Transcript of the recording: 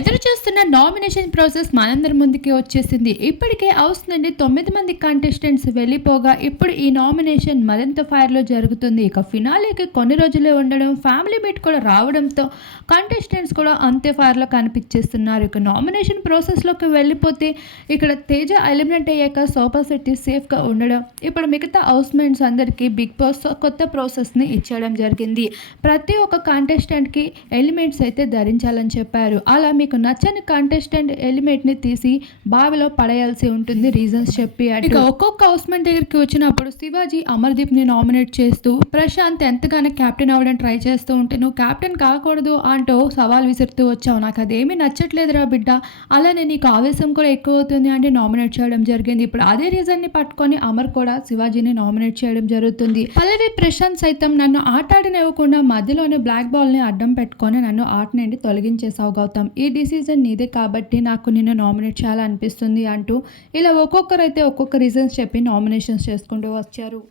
ఎదురు చూస్తున్న nomination process మనందరి ముందుకి వచ్చేసింది. ఇప్పటికే హౌస్ నుండి తొమ్మిది మంది కంటెస్టెంట్స్ వెళ్ళిపోగా ఇప్పుడు ఈ నామినేషన్ మరింత ఫైర్లో జరుగుతుంది. ఇక ఫినాలేకి కొన్ని రోజులే ఉండడం ఫ్యామిలీ మీట్ కూడా రావడంతో కంటెస్టెంట్స్ కూడా అంతే ఫైర్లో కనిపించేస్తున్నారు. ఇక నామినేషన్ ప్రాసెస్లోకి వెళ్ళిపోతే ఇక్కడ తేజ ఎలిమినేట్ అయ్యాక సోఫా సెట్టి సేఫ్గా ఉండడం ఇప్పుడు మిగతా హౌస్ మేట్స్ అందరికీ బిగ్ బాస్ కొత్త ప్రాసెస్ని ఇచ్చేయడం జరిగింది. ప్రతి ఒక్క కంటెస్టెంట్కి ఎలిమెంట్స్ అయితే ధరించాలని చెప్పారు. అలా మీకు నచ్చని కంటెస్టెంట్ ఎలిమెంట్ని తీసి బావిలో పడేయాల్సి ఉంటుంది రీజన్స్ చెప్పి ఇక ఒక్కొక్క హౌస్మెంట్ దగ్గరికి వచ్చినప్పుడు శివాజీ అమర్దీప్ని నామినేట్ చేస్తూ ప్రశాంత్ ఎంతగానో కెప్టెన్ అవ్వడం ట్రై చేస్తూ ఉంటే నువ్వు కెప్టెన్ కాకూడదు అంటూ సవాల్ విసురుతూ వచ్చావు. నాకు అదేమీ నచ్చట్లేదురా బిడ్డ అలానే నీకు ఆవేశం కూడా ఎక్కువ అవుతుంది అంటే నామినేట్ చేయడం జరిగింది. ఇప్పుడు అదే రీజన్ని పట్టుకొని అమర్ కూడా శివాజీని నామినేట్ చేయడం జరుగుతుంది. పల్లవి ప్రశాంత్ సైతం నన్ను ఆటాడనివ్వకుండా మధ్యలోనే బ్లాక్ బాల్ని అడ్డం పెట్టుకొని నన్ను ఆట నుండి తొలగించేసావు గౌతమ్? ఈ డిసిజన్ నీదే కాబట్టి నాకు నిన్ను నామినేట్ చేయాలనిపిస్తుంది అంటూ ఇలా ఒక్కొక్కరైతే ఒక్కొక్క రీజన్స్ చెప్పి నామినేషన్స్ చేసుకుంటూ వచ్చారు.